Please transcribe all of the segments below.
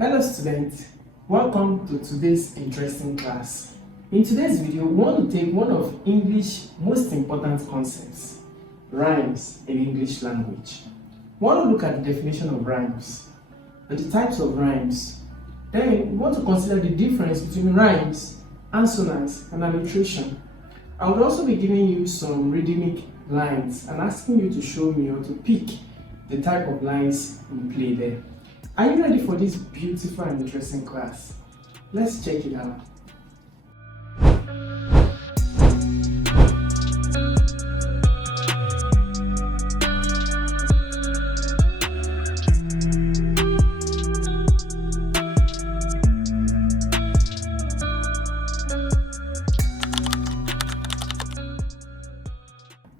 Hello students, welcome to today's interesting class. In today's video, we want to take one of English's most important concepts, rhymes in English language. We want to look at the definition of rhymes and the types of rhymes. Then we want to consider the difference between rhymes, answers, and alliteration. I will also be giving you some rhythmic lines and asking you to show me or to pick the type of lines in play there. Are you ready for this beautiful and interesting class? Let's check it out.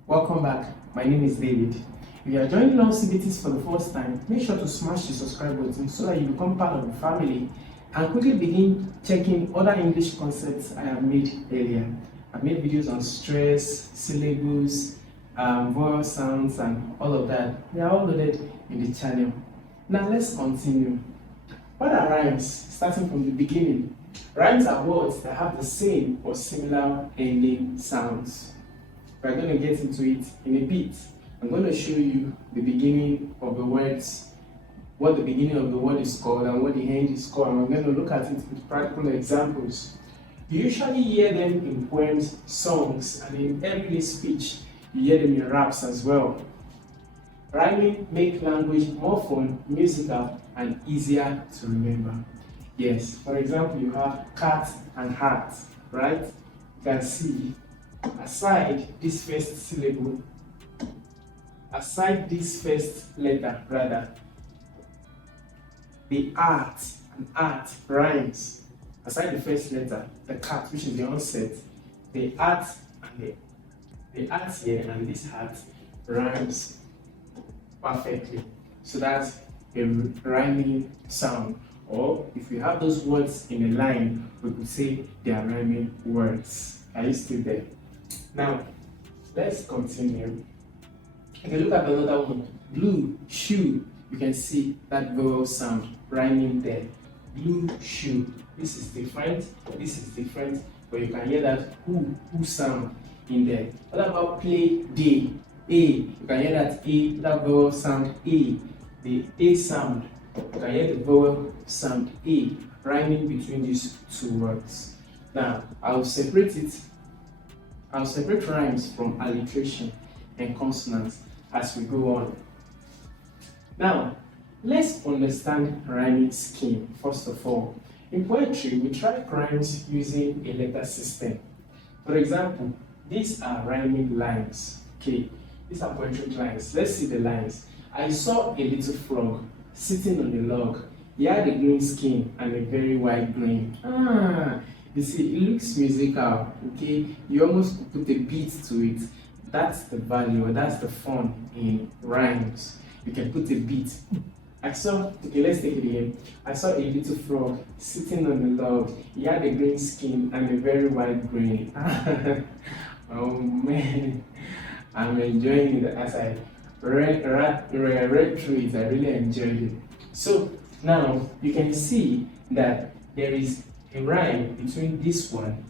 Welcome back. My name is David. If you are joining AllCBTs for the first time, make sure to smash the subscribe button so that you become part of the family and quickly begin checking other English concepts I have made earlier. I've made videos on stress, syllables, vowel sounds, and all of that. They are all loaded in the channel. Now let's continue. What are rhymes? Starting from the beginning. Rhymes are words that have the same or similar ending sounds. We're going to get into it in a bit. I'm going to show you the beginning of the words, what the beginning of the word is called and what the end is called. And we're going to look at it with practical examples. You usually hear them in poems, songs, and in everyday speech. You hear them in raps as well. Rhyming makes language more fun, musical, and easier to remember. Yes, for example, you have cat and hat, right? You can see, aside this first syllable, aside this first letter, rather, the art and art rhymes. Aside the first letter, the cat, which is the onset, the art and the art here and this art rhymes perfectly. So that's a rhyming sound. Or if you have those words in a line, we could say they are rhyming words. Are you still there? Now, let's continue. If you look at another one, blue, shoe, you can see that vowel sound rhyming there. Blue, shoe. This is different, but you can hear that who sound in there. What about play, day, A? You can hear that A, that vowel sound A. The A sound, you can hear the vowel sound A, rhyming between these two words. Now, I'll separate rhymes from alliteration and consonants as we go on. Now, let's understand rhyming scheme first of all. In poetry, we track rhymes using a letter system. For example, these are rhyming lines. Okay, these are poetic lines. Let's see the lines. I saw a little frog sitting on a log. He had a green skin and a very white grain. You see, it looks musical. Okay, you almost put a beat to it. That's the value, or that's the fun in rhymes. You can put a beat. Let's take it again. I saw a little frog sitting on the log. He had a green skin and a very white grain. Oh man, I'm enjoying it as I read through it. I really enjoyed it. So now you can see that there is a rhyme between this one,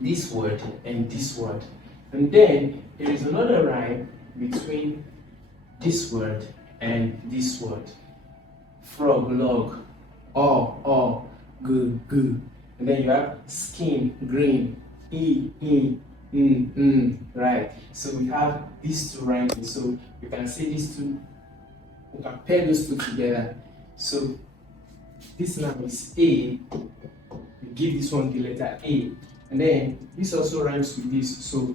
this word, and this word. And then there is another rhyme between this word and this word. Frog, log, good. And then you have skin, green, right? So we have these two rhymes. So you can say these two, we can pair those two together. So this now is A. We give this one the letter A. And then this also rhymes with this. So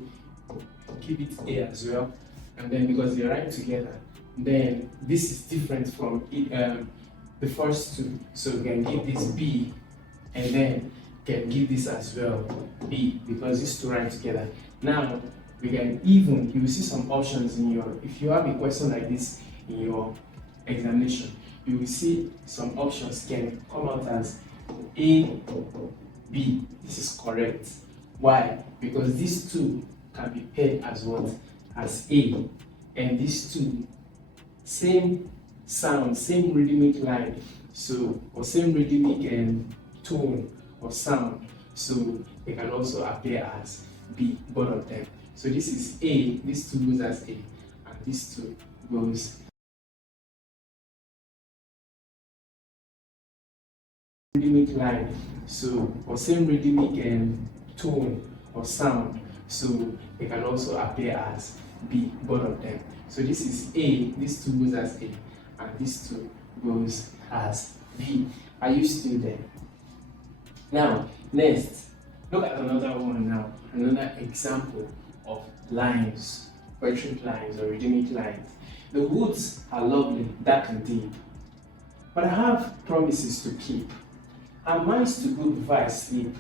give it A as well, and then because they rhyme together, then this is different from the first two, so we can give this B, and then can give this as well B, because these two rhyme together. Now we can even, you will see some options in your, if you have a question like this in your examination, you will see some options can come out as A, B. This is correct. Why? Because these two can be paired as what? As A. And these two, same sound, same rhythmic line. so or same rhythmic tone or sound, so it can also appear as B, both of them. So this is A, this two goes as A, and this two goes rhythmic line, so or same rhythmic tone or sound, so it can also appear as B, both of them. So this is A, this two goes as A, and this two goes as B. Are you still there? Now, next, look at another one now, another example of lines, poetic lines or rhythmic lines. The woods are lovely, dark and deep, but I have promises to keep. And mine's to go before I sleep,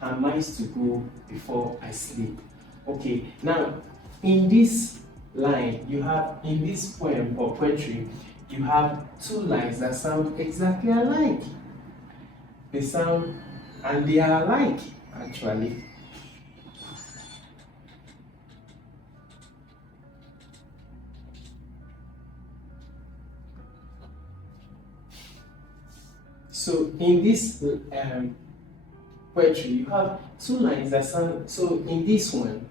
and mine's to go before I sleep. Okay, now in this line, you have, in this poem or poetry, you have two lines that sound exactly alike. They sound, and they are alike actually. So in this poetry, you have two lines that sound, so in this one,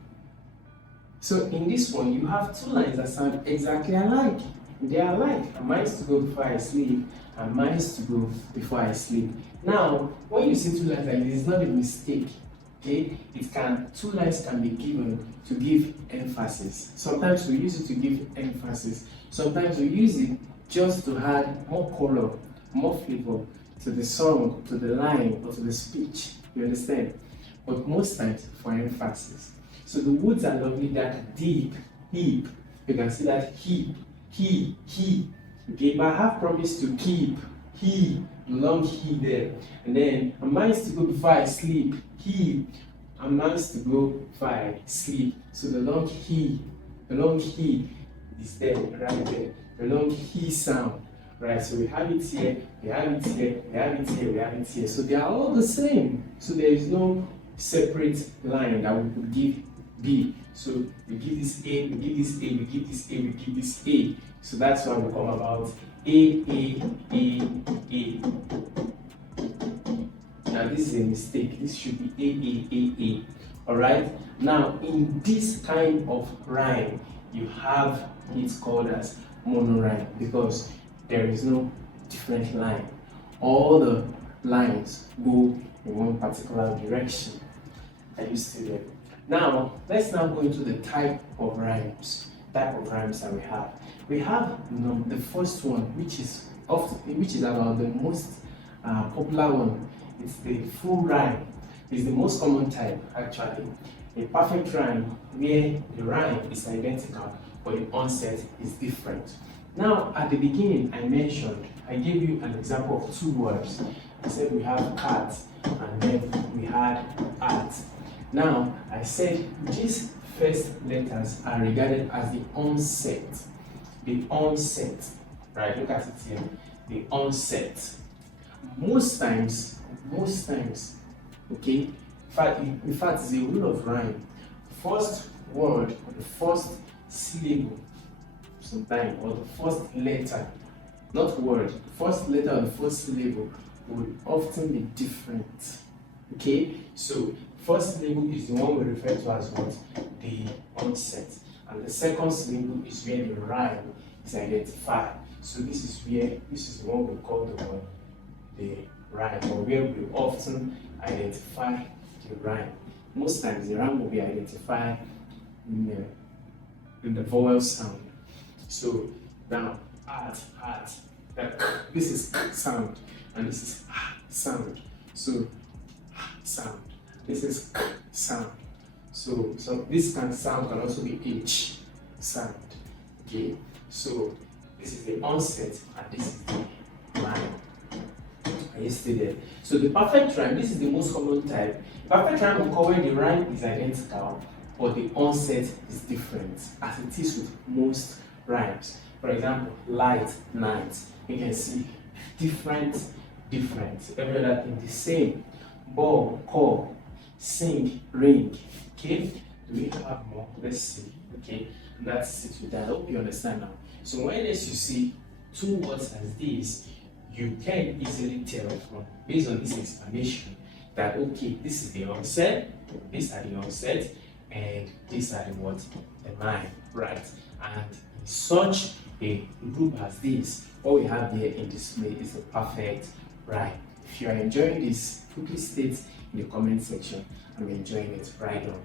you have two lines that sound exactly alike. They are alike. And mine's to go before I sleep, and mine's to go before I sleep. Now, when you see two lines like this, it's not a mistake. Okay? Two lines can be given to give emphasis. Sometimes we use it to give emphasis. Sometimes we use it just to add more color, more flavor to the song, to the line, or to the speech. You understand? But most times for emphasis. So the woods are lovely, that deep, heap. You can see that heap, he. Okay, but I have promised to keep, he, long he there. And then a mine's to go before I sleep, he, a mine's to go before I sleep. So the long he is there, right there. The long he sound. Right, so we have it here, we have it here, we have it here, we have it here. So they are all the same. So there is no separate line that we could give B. So we give this A, we give this A, we give this A, we give this A. So that's why we come about A. Now this is a mistake. This should be A. Alright? Now in this kind of rhyme, you have it called as monorhyme because there is no different line. All the lines go in one particular direction. Are you still there? Now, let's now go into the type of rhymes that we have. We have the first one, which is about the most popular one. It's the full rhyme. It's the most common type, actually. A perfect rhyme where the rhyme is identical, but the onset is different. Now, at the beginning, I gave you an example of two words. I said we have cat, and then we had art. Now, I said these first letters are regarded as the onset. The onset, right? Look at it here. The onset. Most times, okay? In fact, it's a rule of rhyme. First word, the first syllable, sometimes, or the first letter, not word, the first letter or the first syllable will often be different. Okay, so first syllable is the one we refer to as what? The onset. And the second syllable is where the rhyme is identified. So this is the one we call the rhyme, or where we often identify the rhyme. Most times the rhyme will be identified in the vowel sound. So now, art, this is sound, and this is sound. So sound, this is sound. So this sound can also be H sound. Okay, so this is the onset, and this is the rhyme. Are you still there? So the perfect rhyme, this is the most common type. Perfect rhyme will cover the rhyme is identical, but the onset is different, as it is with most rhymes. For example, light, night. You can see different. Every other thing the same. Ball, call, sing, ring. Okay? Do we have more? Let's see. Okay, that's it with that. I hope you understand now. So when you see two words as this, you can easily tell from based on this explanation that okay, this is the onset, these are the onset, and these are the what? The line, right? And in such a group as this, what we have here in display is a perfect rhyme. If you are enjoying this, quickly state in the comment section, I'm enjoying it, right on.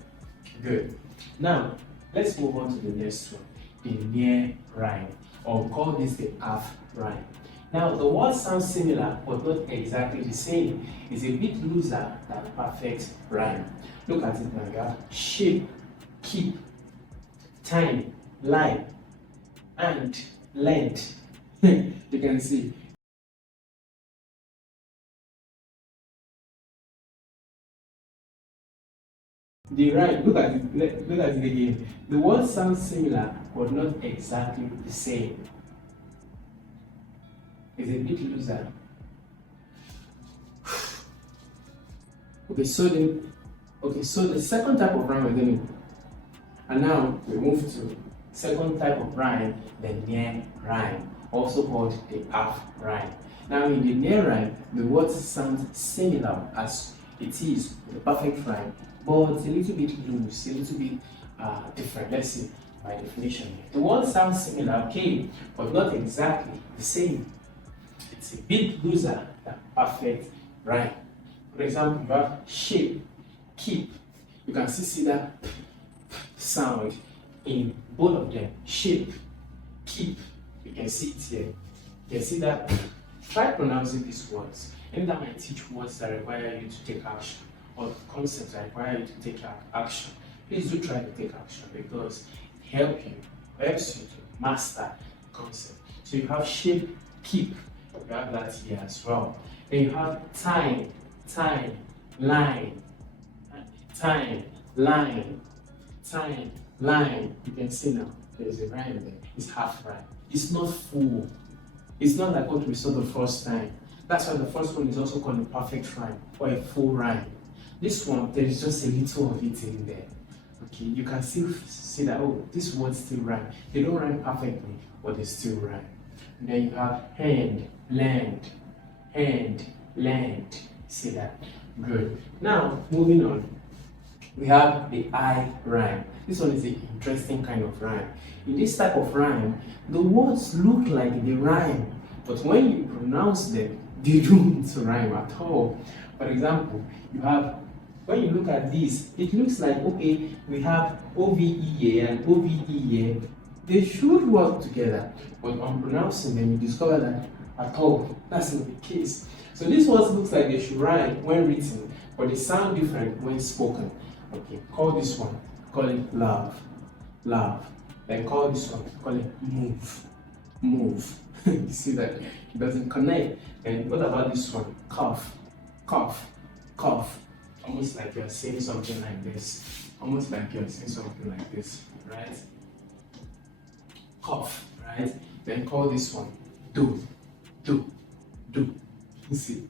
Good. Now, let's move on to the next one, the near rhyme, or we call this the half rhyme. Now, the word sounds similar, but not exactly the same. It's a bit looser than perfect rhyme. Look at it now, you have shape, keep, time, line, and length. You can see. The rhyme, look at it again. The word sounds similar, but not exactly the same. It's a bit looser. Okay, so the second type of rhyme we're going to, and now we move to second type of rhyme, the near rhyme, also called the half rhyme. Now in the near rhyme, the words sound similar as it is with the perfect rhyme, but it's a little bit loose, a little bit different. Let's see my definition here. The words sound similar, okay, but not exactly the same. It's a bit looser than perfect rhyme. For example, you have shape, keep. You can see that sound in both of them. Shape, keep. You can see it here. You can see that. Try pronouncing these words. Anytime I teach words that require you to take action, or concepts that require you to take action, please do try to take action because it helps you to master the concept. So you have shape, keep. You have that here as well. Then you have time, line, time, line, time, line. You can see now, there's a rhyme there. It's half rhyme. It's not full. It's not like what we saw the first time. That's why the first one is also called a perfect rhyme or a full rhyme. This one, there is just a little of it in there. Okay, you can still see that, oh, this word still rhyme. They don't rhyme perfectly, but they still rhyme. And then you have hand, land, see that? Good. Now, moving on, we have the I rhyme. This one is an interesting kind of rhyme. In this type of rhyme, the words look like they rhyme, but when you pronounce them, they don't rhyme at all. For example, you have, when you look at this, it looks like, okay, we have OVE here and OVE here. They should work together, but on pronouncing them, you discover that at all, that's not the case. So these words looks like they should rhyme when written, but they sound different when spoken. Okay, call this one, call it love. Then call this one, call it move. You see that it doesn't connect. And what about this one, cough. Almost like you're saying something like this. Right? Cough, right? Then call this one, do. See.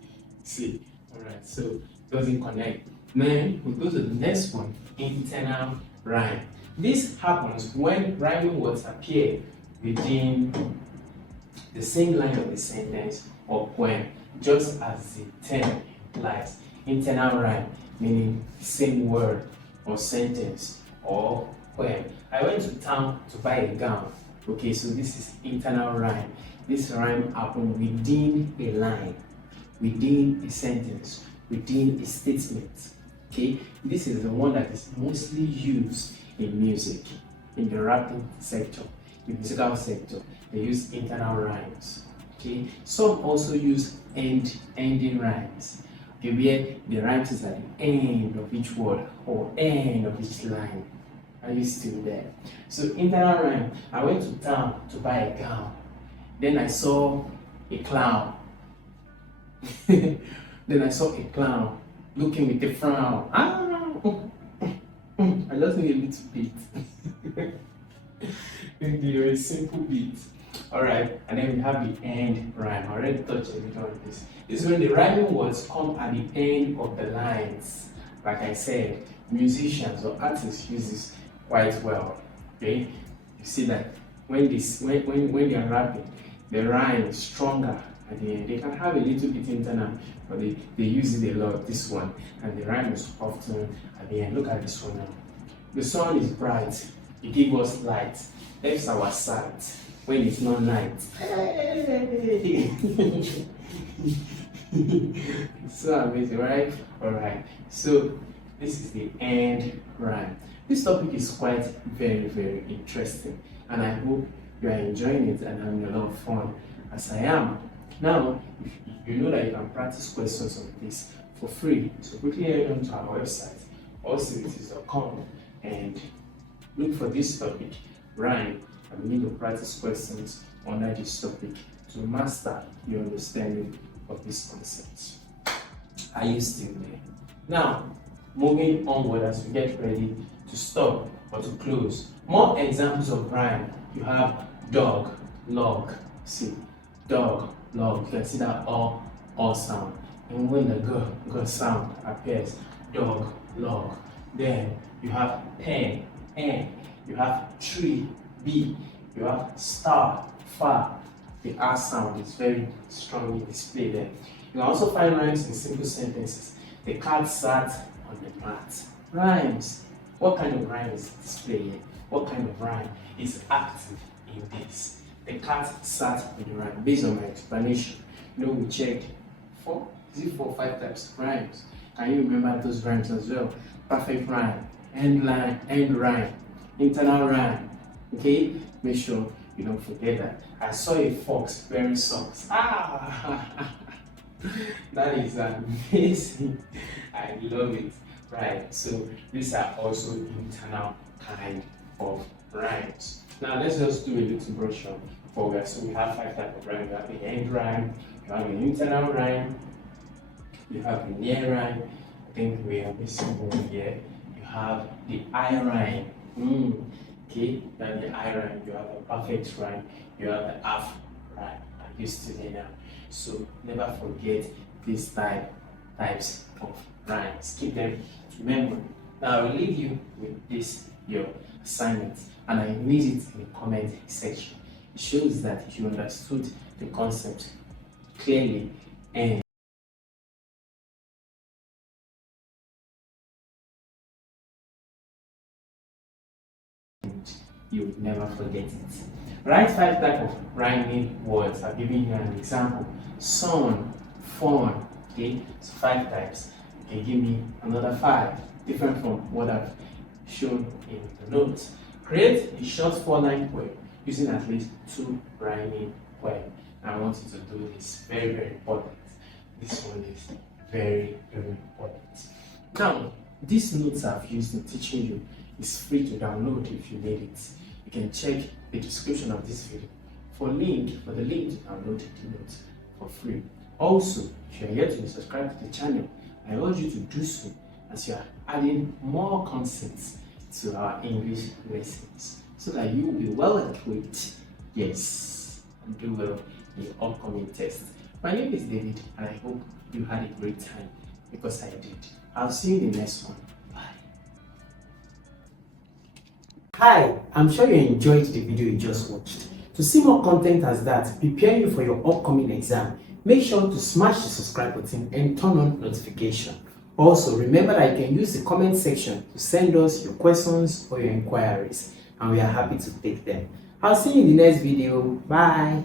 Alright, so it doesn't connect. Then we go to the next one, internal rhyme. This happens when rhyming words appear within the same line of the sentence or poem, just as the term implies. Internal rhyme, meaning same word or sentence or poem. I went to town to buy a gown. Okay, so this is internal rhyme. This rhyme happened within a line, within a sentence, within a statement. Okay, this is the one that is mostly used in music, in the rapping sector, the musical sector. They use internal rhymes. Okay, some also use ending rhymes. Okay, where the rhymes is at the end of each word or end of each line. Are you still there? So internal rhyme. I went to town to buy a gown. Then I saw a clown. Looking with a frown. I just need a little bit. Maybe a simple beat. Alright, and then we have the end rhyme. I already touched a bit on this. This is when the rhyming words come at the end of the lines. Like I said, musicians or artists use this quite well. Okay? You see that when they are rapping, the rhyme is stronger at the end. They can have a little bit internal, but they use it a lot, this one. And the rhyme is often at the end. Look at this one now. The sun is bright, it gives us light. That's our sight when it's not night. Hey! So amazing, right? Alright, so this is the end rhyme. This topic is quite very interesting, and I hope you are enjoying it and having a lot of fun as I am. Now, you know that you can practice questions on this for free, so quickly head on to our website, allcbts.com, and look for this topic, rhyme, and we need to practice questions under this topic to master your understanding of these concepts. Are you still there? Now, moving onward as we get ready to stop or to close. More examples of rhyme. You have dog, log. See, dog, log. You can see that all sound. And when the g sound appears, dog, log. Then you have pen, N. You have tree, B. You have star, far. The R sound is very strongly displayed there. You can also find rhymes in simple sentences. The cat sat on the mat. Rhymes. What kind of rhyme is displayed here? What kind of rhyme is active in this? The cat sat on the rhyme. Based on my explanation, we checked four or five types of rhymes. Can you remember those rhymes as well? Perfect rhyme, end line, end rhyme, internal rhyme. Okay, make sure you don't forget that. I saw a fox wearing socks. That is amazing. I love it. Right, so these are also internal kind of rhymes. Now let's just do a little brush up for us. So we have five types of rhyme. You have the end rhyme, you have an internal rhyme, you have the near rhyme. I think we are missing one here. You have the I rhyme. Okay, then the I rhyme, you have a perfect rhyme, you have the half rhyme. Are you still there now? So never forget these types of rhymes. Keep them to memory. Now I will leave you with this, your assignment, and I need it in the comment section. It shows that you understood the concept clearly and you will never forget it. Write five types of rhyming words. I've given you an example. Sun, fun. Okay, so five types. You can give me another five, different from what I've shown in the notes. Create a short 4-line poem using at least 2 rhyming poems. I want you to do this. Very important. This one is very important. Now, these notes I've used in teaching you is free to download if you need it. You can check the description of this video for the link to download the notes for free. Also, if you are yet to subscribe to the channel, I urge you to do so as you are adding more concepts to our English lessons so that you will be well equipped, yes, and do well in your upcoming test. My name is David and I hope you had a great time because I did. I'll see you in the next one. Bye. Hi, I'm sure you enjoyed the video you just watched. To see more content as that, prepare you for your upcoming exam, make sure to smash the subscribe button and turn on notification. Also, remember that you can use the comment section to send us your questions or your inquiries, and we are happy to take them. I'll see you in the next video. Bye.